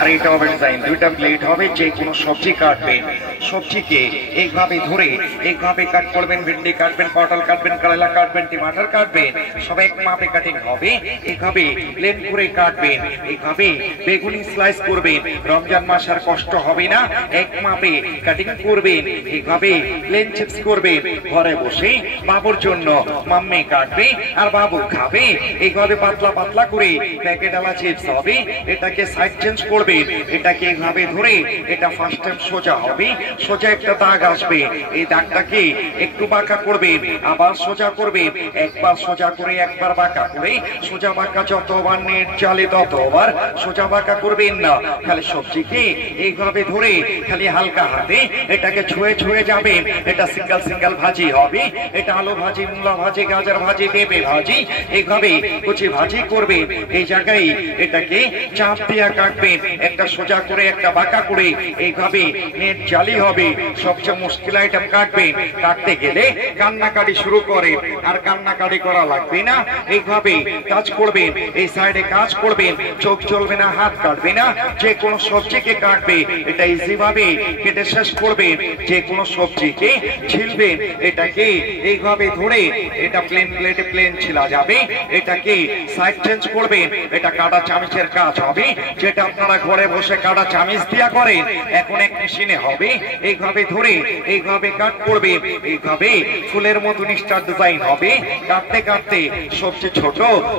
আর এটা হবে ডিজাইন। দুইটা প্লেট হবে, যে কোনো সবজি কাটবেন, সবজিকে এইভাবে ধরে এইভাবে কাট করবেন। ভিন্ডি কাটবেন, পটল কাটবেন, করলা কাটবেন, টমাটার কাটবেন, সব এক মাপে কাটিং হবে। এইভাবে প্লেন করে কাটবেন, এইভাবে বেগুনি স্লাইস করবেন। রমজান মাস আর কষ্ট হবে না, এক মাপে কাটিং করবেন। এইভাবে প্লেন চিপস করবেন, ঘরে বসে বাবুর জন্য মাম্মি কাটবে আর বাবু খাবে। এইভাবে পাতলা পাতলা করে প্যাকেটওয়ালা চিপস হবে। এটাকে সাইড চেঞ্জ করবেন, এটাকে এইভাবে ধরে এটা ফার্স্ট টাইম সোজা হবে, সোজা একটা দাগ আসবে। এই দাগটাকে একটু বাঁকা করবেন, আবার সোজা করবেন। একবার সোজা করে একবার বাঁকা করে, সোজা বাঁকা যতবার নেট চালে ততবার সোজা বাঁকা করবেন না। খালি সবজিকে এইভাবে ধরে খালি হালকা হাতে এটাকে ছুঁয়ে ছুঁয়ে যাবেন। এটা সিঙ্গেল সিঙ্গেল ভাজি হবে। এটা আলু ভাজি, মূলা ভাজি, গাজর ভাজি, পেঁপে ভাজি, এইভাবে কুচি ভাজি করবেন। এই জায়গায় এটাকে চাপ দিয়া কাটবেন, একটা সোজা করে একটা বাঁকা করে, এইভাবে নেট জালি হবে। সবচেয়ে মুশকিল আইটেম কাটবেন, কাটতে গেলে কান্নাকাটি শুরু করে, আর কান্নাকাটি করা লাগবে না। এইভাবে কাজ করবেন, এই সাইডে কাজ করবেন, চোখ চলবে না, হাত কাটবে না। যে কোনো সবজিকে কাটবে, এটা ইজি ভাবে কেটে শেষ করবেন। যে কোনো সবজিকে ছিলবেন, এটাকে এইভাবে ধরে এটা প্লেন প্লেটে প্লেন ছিলা যাবে। এটাকে সাইড চেঞ্জ করবেন, এটা কাটা চামচের কাজ হবে। যেটা আপনারা ঘরে বসে কাটা চামচ দিয়া করেন, এখন এক মেশিনে হবে। এইভাবে ধরে এইভাবে কাট করবেন, এইভাবে ফুলের মতো স্টার ডিজাইন হবে। কাটতে কাটতে সবজি ছোট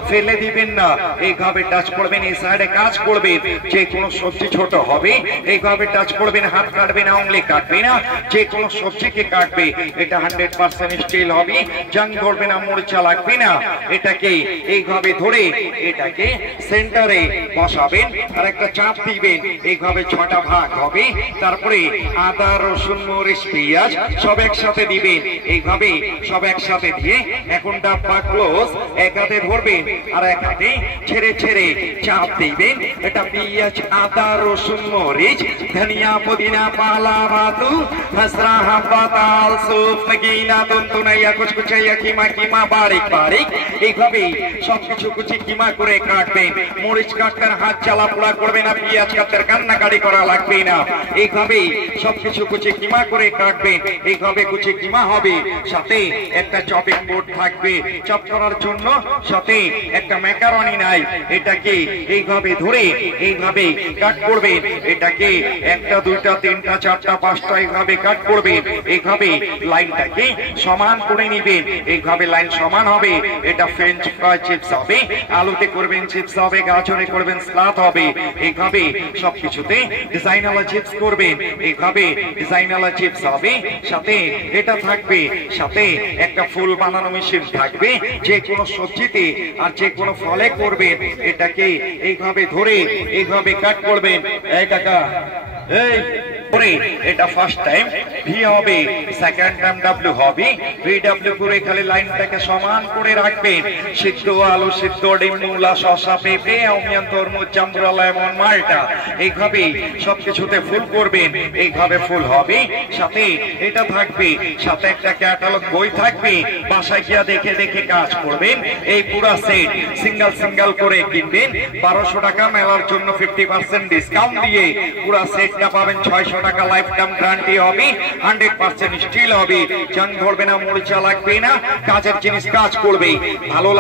ফেলে দিবেন না, এইভাবে টাচ করবেন। এই সাইডে কাজ করবেন, যে কোনো সবজি ছোট হবে। এইভাবে টাচ করবেন, হাত কাটবে না, উংলি কাটবে না। যে কোনো সবজিকে কাটবে, এটা 100% স্টিল হবে, জং ধরবে না, মরিচা লাগবে না। এটাকে এইভাবে ধরে এটাকে সেন্টারে বসাবেন আর একটা চাপ দিবেন। এইভাবে 6টা ভাগ হবে। তারপরে আদা, রসুন, মরিচ, পেঁয়াজ সব একসাথে দিবেন। এইভাবে সব একসাথে দিয়ে এখন ডাব্বা ক্লোজ, এক হাতে ধরবেন আর এক হাতে ছেড়ে ছেড়ে চাপ দিবেন। এটা পেঁয়াজ, আদা, রসুন, মরিচ, ধনিয়া, পুদিনা, পালা, ভাতু, হসরা, হাব্বা, তাল, সুপ, নগিনা, তুনতুনাইয়া, কুচকুচাইয়া, কিমা কিমা, বারিক বারিক। এইভাবে সবকিছু কুচি কিমা করে কাটবেন। মরিচ কাটতে হাত জ্বালা পোড়া করবে না, পেঁয়াজ কাটতে কান্নাকাটি করা লাগবে না। এইভাবে সবকিছু কুচি কিমা করে কাটবেন। এইভাবে কুচি কিমা হবে, সাথে একটা চপিং বোর্ড থাকবে চপ করার জন্য, সাথে একটা ম্যাকারনি নাই। এটাকে এইভাবে ধরে এইভাবে কাট করবেন। এটাকে একটা, দুইটা, তিনটা, চারটা, পাঁচটা এইভাবে কাট করবেন। এইভাবে লাইনটাকে সমান করে নিবেন। এইভাবে লাইন সমান হবে। এটা ফ্রেঞ্চ ফ্রাই চিপস হবে, আলুতে করবেন চিপস হবে, গাজরে করবেন সালাদ হবে। এইভাবে সবকিছুতে ডিজাইনওয়ালা চিপস করবেন। এইভাবে ডিজাইনওয়ালা চিপস হবে, সাথে এটা থাকবে, সাথে একটা ফুল বানানো মেশিন থাকবে। যে কোনো সবজিতে আর যে কোনো ফলে করবেন, এটাকে এইভাবে ধরে এইভাবে কাট করবেন। এই কাকা, এই এটা ফার্স্ট টাইম ভি হবে, সেকেন্ড টাইম ডাব্লিউ হবে। ভি ডাব্লিউ করে খালি লাইনটাকে সমান করে রাখবেন। সিদ্ধ আলু, সিদ্ধ ডিম, মূলা, শসা, পেঁপে, অনিয়ন, তরমুজ, জাম্বুরা, লেমন, মালটা, এইভাবে সবকিছুতে ফুল করবেন। এইভাবে ফুল হবে, সাথে এটা থাকবে, সাথে একটা ক্যাটালগ বই থাকবে। বাসায় গিয়া দেখে দেখে কাজ করবেন। এই পুরা সেট সিঙ্গেল সিঙ্গেল করে কিনবেন। 1200 টাকা, মেলার জন্য 50% ডিসকাউন্ট দিয়ে পুরা সেটটা পাবেন 600 টাকা। লাইফ টাইম গ্যারান্টি হবে, 100% স্টিল হবে, জং ধরবে না, মরিচা লাগবে না। কাজের জিনিস কাজ করবে, ভালো লাগে।